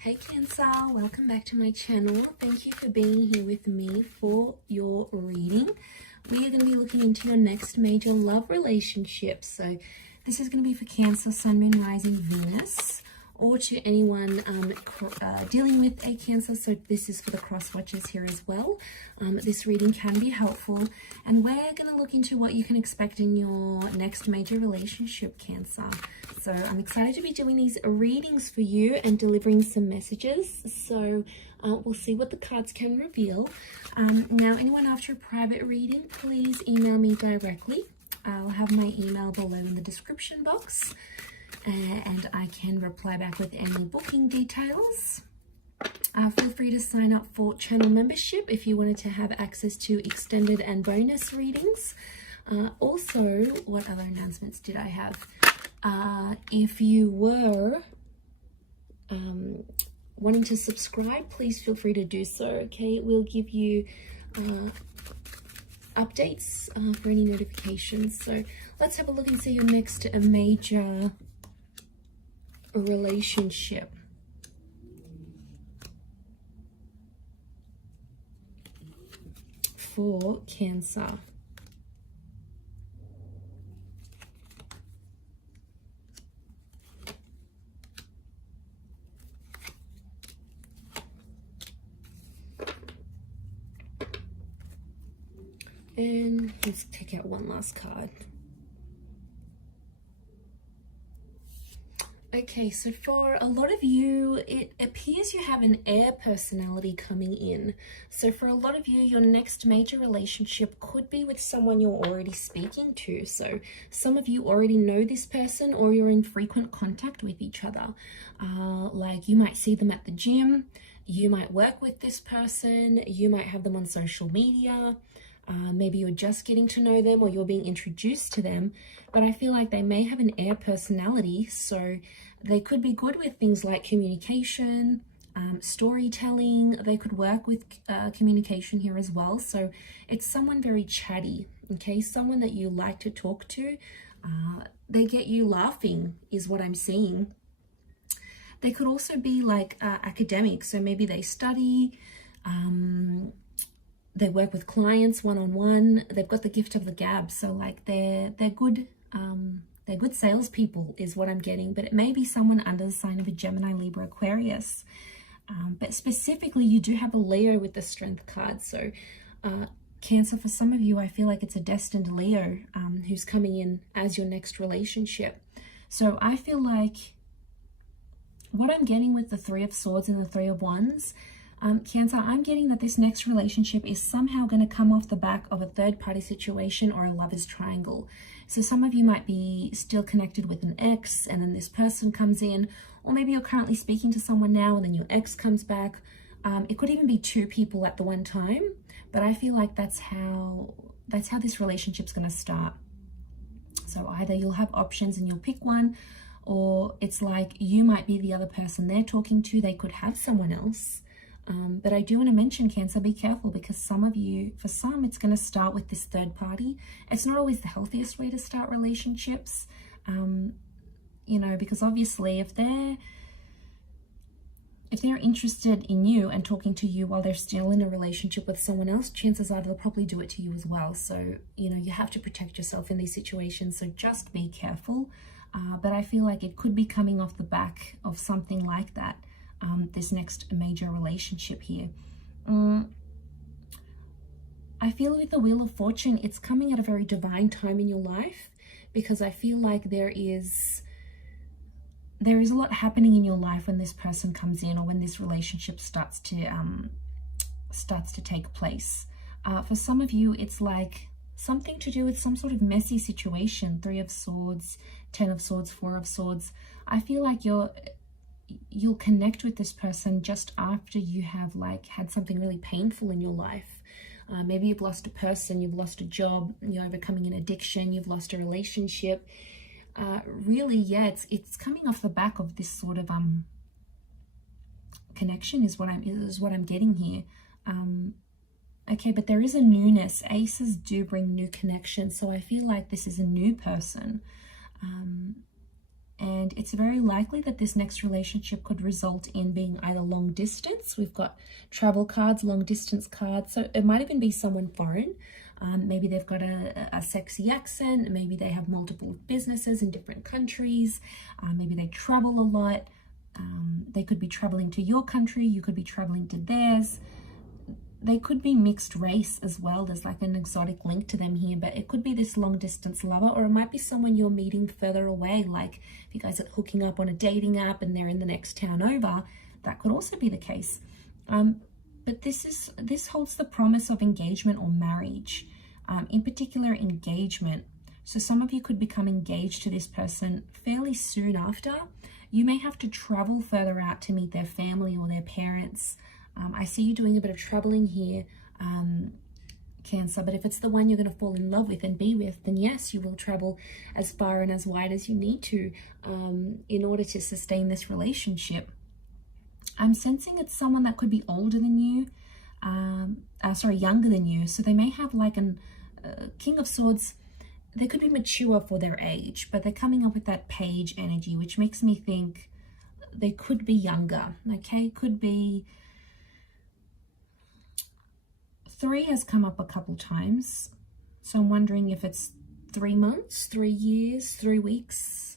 Hey Cancer, welcome back to my channel. Thank you for being here with me for your reading. We are going to be looking into your next major love relationship. So this is going to be for Cancer, Sun, Moon, Rising, Venus, or to anyone dealing with a Cancer. So this is for the cross watchers here as well. This reading can be helpful, and we're going to look into what you can expect in your next major relationship, Cancer. So I'm excited to be doing these readings for you and delivering some messages. So we'll see what the cards can reveal. Now, anyone after a private reading, please email me directly. I'll have my email below in the description box, and I can reply back with any booking details. Feel free to sign up for channel membership if you wanted to have access to extended and bonus readings. Also, what other announcements did I have? If you were wanting to subscribe, please feel free to do so. Okay, we'll give you updates for any notifications. So let's have a look and see your next major relationship. For Cancer. And let's take out one last card. Okay, so for a lot of you, it appears you have an air personality coming in. So for a lot of you, your next major relationship could be with someone you're already speaking to. So some of you already know this person, or you're in frequent contact with each other. Like you might see them at the gym, you might work with this person, you might have them on social media. Maybe you're just getting to know them, or you're being introduced to them, but I feel like they may have an air personality, so they could be good with things like communication, storytelling. They could work with communication here as well. So it's someone very chatty, okay? Someone that you like to talk to. They get you laughing is what I'm seeing. They could also be like academic, so maybe they study, they work with clients one-on-one. They've got the gift of the gab, so like they're good salespeople is what I'm getting. But it may be someone under the sign of a Gemini, Libra, Aquarius. But specifically, you do have a Leo with the Strength card. So Cancer, for some of you, I feel like it's a destined Leo who's coming in as your next relationship. So I feel like what I'm getting with the Three of Swords and the Three of Wands, Cancer, I'm getting that this next relationship is somehow going to come off the back of a third-party situation or a lover's triangle. So some of you might be still connected with an ex, and then this person comes in, or maybe you're currently speaking to someone now and then your ex comes back. It could even be two people at the one time, but I feel like that's how this relationship's going to start. So either you'll have options and you'll pick one, or it's like you might be the other person they're talking to. They could have someone else. But I do want to mention, Cancer, be careful, because some of you, for some, it's going to start with this third party. It's not always the healthiest way to start relationships, you know, because obviously if they're interested in you and talking to you while they're still in a relationship with someone else, chances are they'll probably do it to you as well. So, you know, you have to protect yourself in these situations. So just be careful. But I feel like it could be coming off the back of something like that. This next major relationship here. I feel with the Wheel of Fortune, it's coming at a very divine time in your life, because I feel like there is a lot happening in your life when this person comes in, or when this relationship starts to take place. For some of you, it's like something to do with some sort of messy situation. Three of Swords, Ten of Swords, Four of Swords. I feel like you'll connect with this person just after you have like had something really painful in your life. Maybe you've lost a person, you've lost a job, you're overcoming an addiction, you've lost a relationship. Really, yeah, it's coming off the back of this sort of connection is what I'm getting here. Okay, but there is a newness. Aces do bring new connections, so I feel like this is a new person. And it's very likely that this next relationship could result in being either long distance. We've got travel cards, long distance cards. So it might even be someone foreign. Maybe they've got a sexy accent. Maybe they have multiple businesses in different countries. Maybe they travel a lot. They could be traveling to your country. You could be traveling to theirs. They could be mixed race as well. There's like an exotic link to them here, but it could be this long distance lover, or it might be someone you're meeting further away. Like if you guys are hooking up on a dating app and they're in the next town over, that could also be the case. But this holds the promise of engagement or marriage, in particular engagement. So some of you could become engaged to this person fairly soon after. You may have to travel further out to meet their family or their parents. I see you doing a bit of traveling here, Cancer, but if it's the one you're going to fall in love with and be with, then yes, you will travel as far and as wide as you need to in order to sustain this relationship. I'm sensing it's someone that could be older than you, younger than you. So they may have like an King of Swords. They could be mature for their age, but they're coming up with that page energy, which makes me think they could be younger, okay? Could be... 3 has come up a couple times, so I'm wondering if it's 3 months, 3 years, 3 weeks,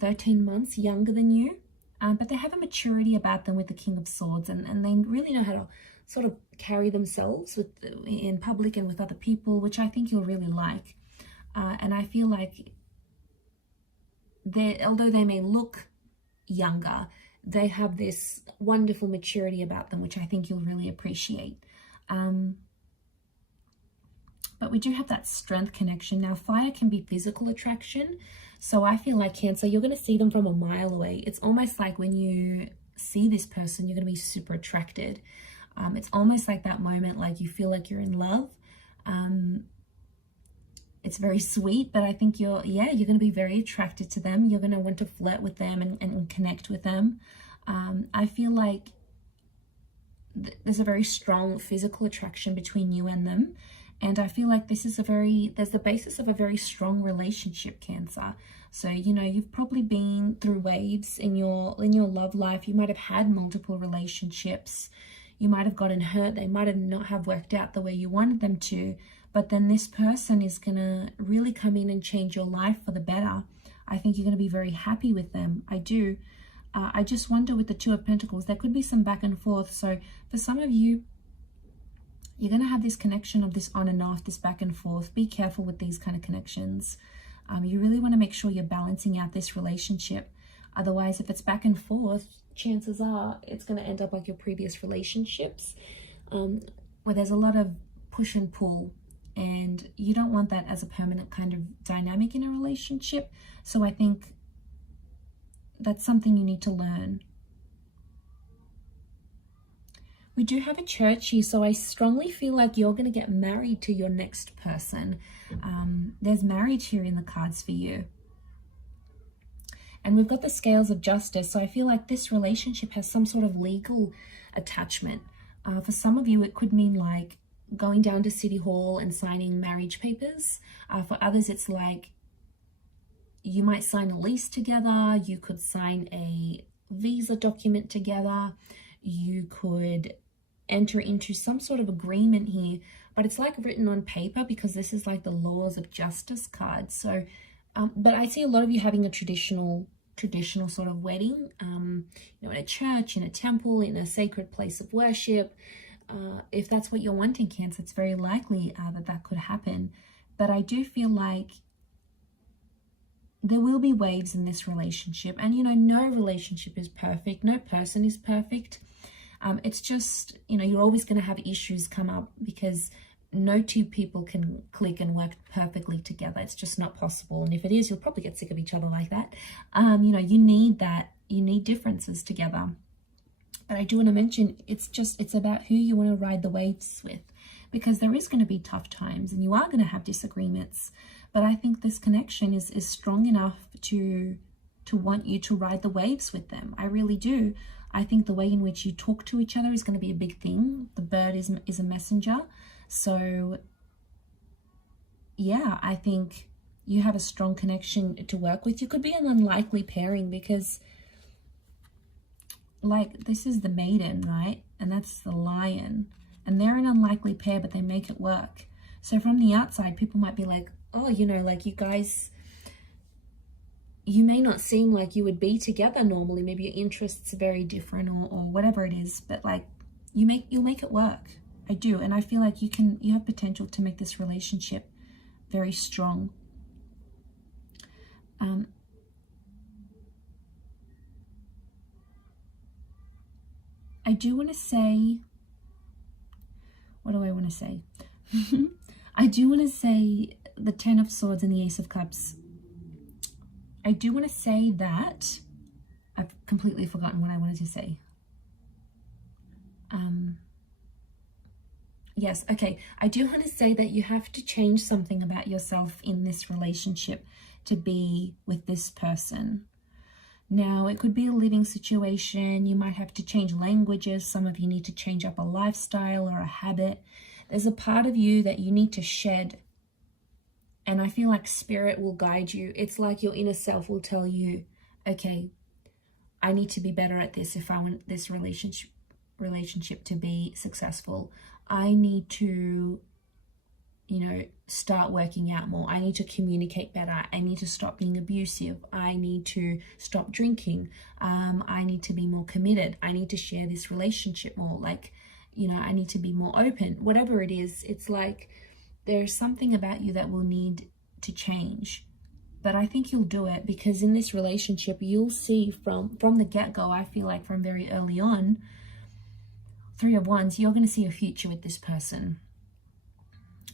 13 months younger than you. But they have a maturity about them with the King of Swords, and they really know how to sort of carry themselves in public and with other people, which I think you'll really like. And I feel like although they may look younger, they have this wonderful maturity about them, which I think you'll really appreciate. But we do have that strength connection. Now, fire can be physical attraction. So I feel like Cancer, you're going to see them from a mile away. It's almost like when you see this person, you're going to be super attracted. It's almost like that moment, like you feel like you're in love. It's very sweet, but I think you're going to be very attracted to them. You're going to want to flirt with them and connect with them. I feel like there's a very strong physical attraction between you and them. And I feel like this is there's the basis of a very strong relationship, Cancer. So, you know, you've probably been through waves in your love life. You might have had multiple relationships. You might have gotten hurt. They might have not have worked out the way you wanted them to. But then this person is going to really come in and change your life for the better. I think you're going to be very happy with them. I do. I just wonder with the Two of Pentacles, there could be some back and forth. So for some of you, you're going to have this connection of this on and off, this back and forth. Be careful with these kind of connections. You really want to make sure you're balancing out this relationship. Otherwise, if it's back and forth, chances are it's going to end up like your previous relationships, where there's a lot of push and pull. And you don't want that as a permanent kind of dynamic in a relationship. So I think that's something you need to learn. We do have a Church here, so I strongly feel like you're going to get married to your next person. There's marriage here in the cards for you. And we've got the Scales of Justice, so I feel like this relationship has some sort of legal attachment. For some of you, it could mean like going down to City Hall and signing marriage papers. For others, it's like you might sign a lease together. You could sign a visa document together. You could enter into some sort of agreement here, but it's like written on paper because this is like the Laws of Justice card. So, but I see a lot of you having a traditional sort of wedding, you know, in a church, in a temple, in a sacred place of worship. If that's what you're wanting, Cancer, it's very likely that could happen. But I do feel like there will be waves in this relationship. And, you know, no relationship is perfect. No person is perfect. It's just, you know, you're always going to have issues come up because no two people can click and work perfectly together. It's just not possible. And if it is, you'll probably get sick of each other like that. You know, you need that. You need differences together. But I do want to mention, it's about who you want to ride the waves with, because there is going to be tough times and you are going to have disagreements. But I think this connection is strong enough to want you to ride the waves with them. I really do. I think the way in which you talk to each other is going to be a big thing. The bird is a messenger. So yeah, I think you have a strong connection to work with. You could be an unlikely pairing because, like, this is the maiden, right? And that's the lion. And they're an unlikely pair, but they make it work. So from the outside, people might be like, oh, you know, like, you guys, you may not seem like you would be together normally. Maybe your interests are very different or whatever it is. But, like, you'll make it work. I do. And I feel like you have potential to make this relationship very strong. I do want to say, what do I want to say? I do want to say the Ten of Swords and the Ace of Cups. I do want to say that I've completely forgotten what I wanted to say. Yes, okay. I do want to say that you have to change something about yourself in this relationship to be with this person. Now, it could be a living situation. You might have to change languages. Some of you need to change up a lifestyle or a habit. There's a part of you that you need to shed. And I feel like spirit will guide you. It's like your inner self will tell you, okay, I need to be better at this if I want this relationship to be successful. I need to, you know, start working out more. I need to communicate better. I need to stop being abusive. I need to stop drinking. I need to be more committed. I need to share this relationship more. Like, you know, I need to be more open. Whatever it is, it's like there's something about you that will need to change. But I think you'll do it, because in this relationship, you'll see from the get-go, I feel like from very early on, Three of Wands, you're going to see a future with this person.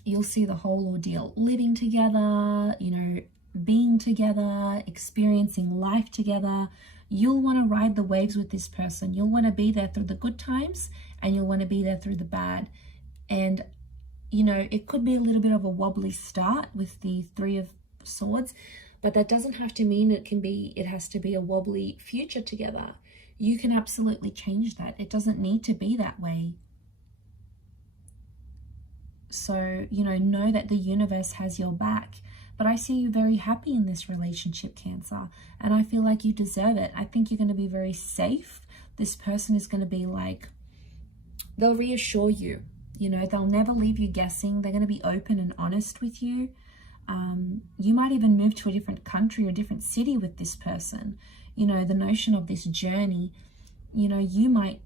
You'll see the whole ordeal, living together, you know, being together, experiencing life together. You'll want to ride the waves with this person. You'll want to be there through the good times, and you'll want to be there through the bad. And, you know, it could be a little bit of a wobbly start with the Three of Swords, but that doesn't have to mean it has to be a wobbly future together. You can absolutely change that. It doesn't need to be that way. So, you know that the universe has your back. But I see you very happy in this relationship, Cancer. And I feel like you deserve it. I think you're going to be very safe. This person is going to be like, they'll reassure you. You know, they'll never leave you guessing. They're going to be open and honest with you. You might even move to a different country or a different city with this person. You know, the notion of this journey, you know, you might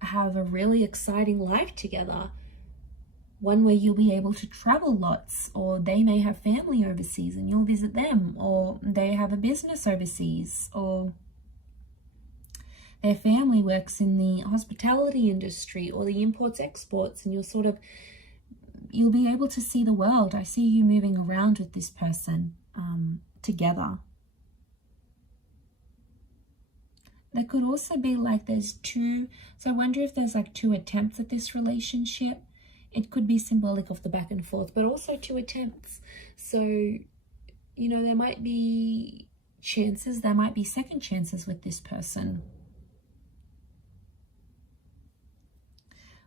have a really exciting life together. One where you'll be able to travel lots, or they may have family overseas and you'll visit them, or they have a business overseas, or their family works in the hospitality industry or the imports exports, and you'll be able to see the world. I see you moving around with this person together. There could also be like there's two, so I wonder if there's like two attempts at this relationship. It could be symbolic of the back and forth, but also two attempts. So, you know, there might be chances, there might be second chances with this person.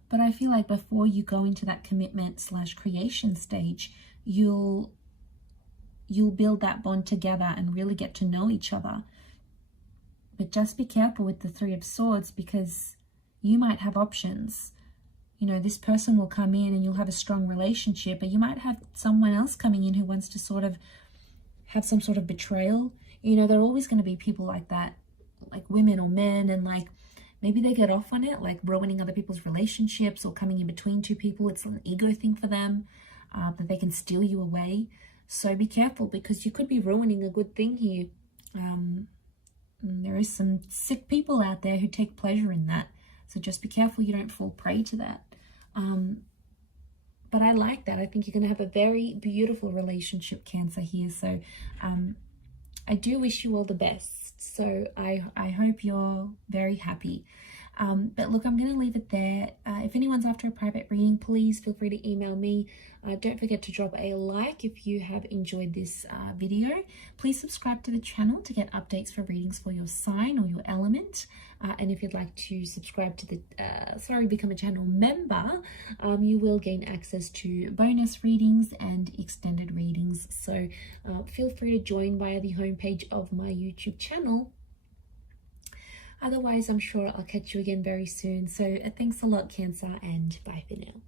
But I feel like before you go into that commitment / creation stage, you'll build that bond together and really get to know each other. But just be careful with the Three of Swords, because you might have options. You know, this person will come in and you'll have a strong relationship, but you might have someone else coming in who wants to sort of have some sort of betrayal. You know, there are always going to be people like that, like women or men, and like maybe they get off on it, like ruining other people's relationships or coming in between two people. It's an ego thing for them, that they can steal you away. So be careful, because you could be ruining a good thing here. There is some sick people out there who take pleasure in that. So just be careful you don't fall prey to that. But I like that. I think you're going to have a very beautiful relationship, Cancer, here. So I do wish you all the best. So I hope you're very happy. But look, I'm going to leave it there. If anyone's after a private reading, please feel free to email me. Don't forget to drop a like if you have enjoyed this video. Please subscribe to the channel to get updates for readings for your sign or your element. And if you'd like to subscribe to the, become a channel member, you will gain access to bonus readings and extended readings. So feel free to join via the homepage of my YouTube channel. Otherwise, I'm sure I'll catch you again very soon. So thanks a lot, Cancer, and bye for now.